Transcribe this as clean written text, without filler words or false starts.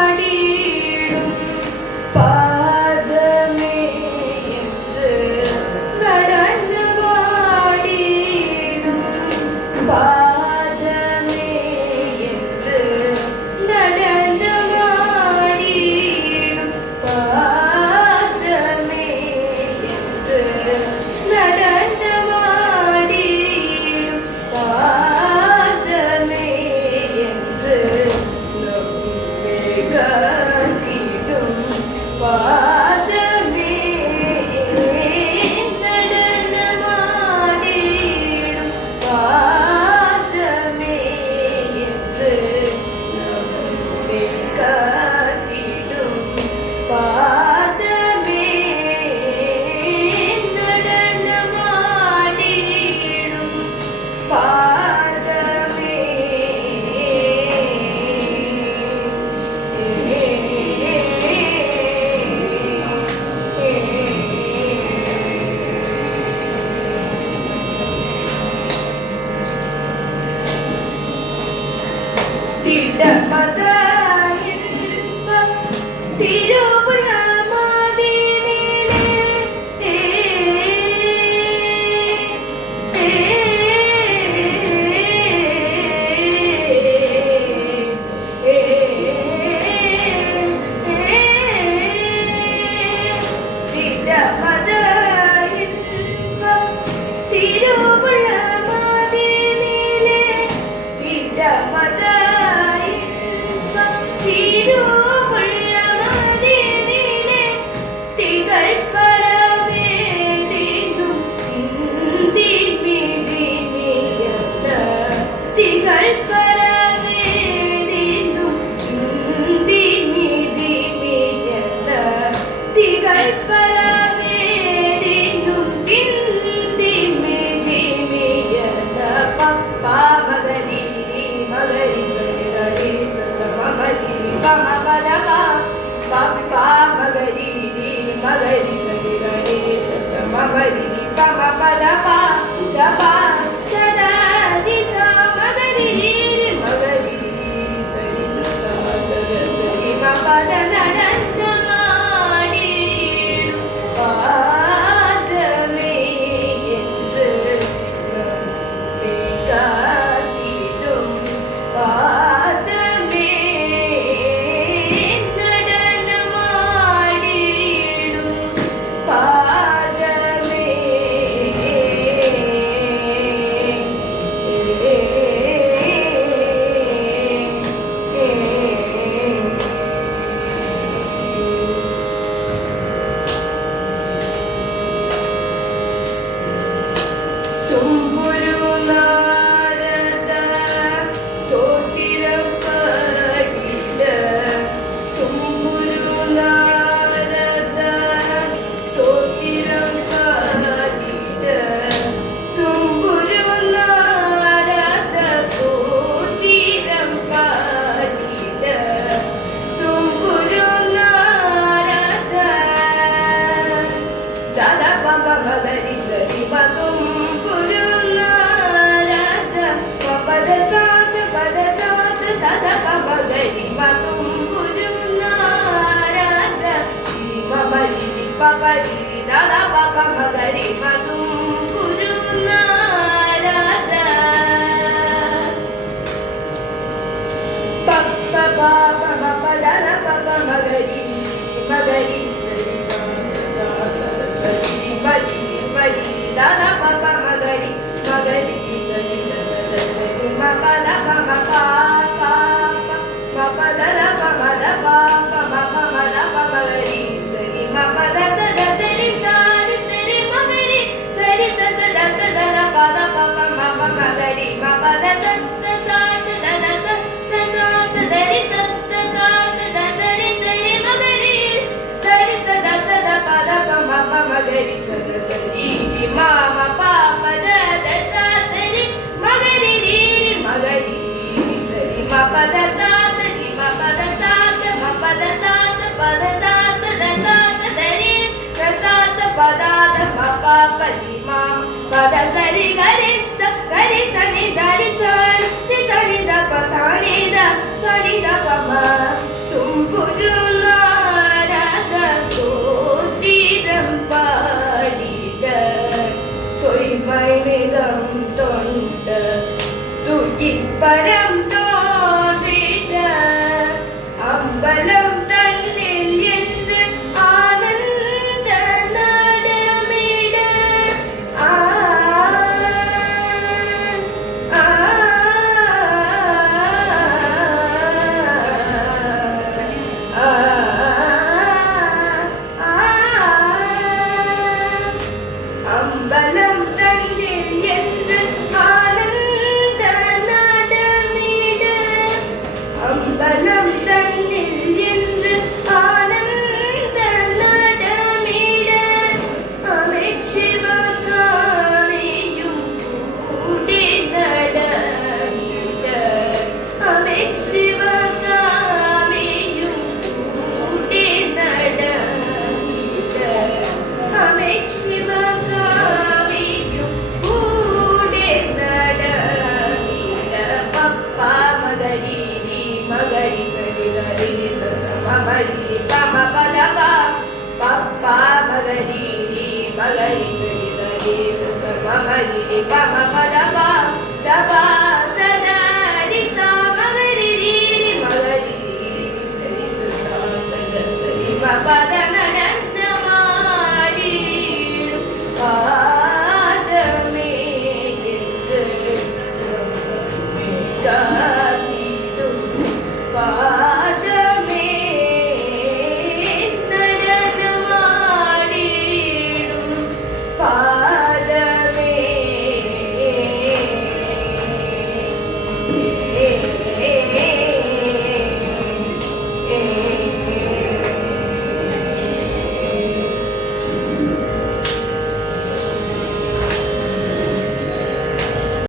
நடனமாடிடும் பாதமே என்று நடனமாடிடும் பாதமே என்று நடனமாடிடும் பாதமே என்று நடனமாடிடும் பாதமே என்று நம்மை காத்திடும் பாதமே நடனமாடிடும் பாதமே என்று நம்மை காத்திடும் பாதமே நடனமாடிடும் பாதமே திடமத இன்பம் திருவுளமதினிலே திடமத இன்பம் திருவுளமதினிலே திடமத இன்பம் திருவுளமதினிலே திகழ் பரவேதினும் திந்திமிதிமியன திகழ் பரவேதினும் திந்திமிதிமியன திகழ் பரவேதினும் திந்திமிதிமியன பப்பா மகரி மகரி சகரி சமமரி பமபதபா பப்பா மகரி மகரி சகரி சமமரி பமபதபா ஜபா சதா திசா மகரி மகரி சரி சசா சத சரி மபத நடனமாடிடும் பாதமே என்று நம்மை காத்திடும் பாதமே நடனமாடிடும் பாதமே தும்புரு நாரத ஸ்தோத்திரம் பாடிட தும்புரு நாரத ஸ்தோத்திரம் பாடிட தும்புரு நாரத ஸ்தோத்திரம் பாடிட தும்புரு நாரத தாதா பாபா மகரி சரி பதும் புரு நாரத பத சாச சதா பாபா கரி பதும் புரு நாரத மமரி பபரி தாதா பாபா மகரி பதும் புரு நாரத பப்ப பாபா மபதர பாபா மகரி மகரி சரி சரி பரி பரி தாதா பாபா மகரி மகரி சரி சத சரி மபத பம பாபா மபதர பமத பாபா மபமத மகரி சரி மபத சத சரி சாரி சரி மகரி சரி சத சத பத பாபா மப மகரி மபத சத சத சதரி சத சரி சரி மகரி சரி சத சத பத பம மகரி சத சரி மாமா இப்பரம் தோன்றிட்ட அம்பல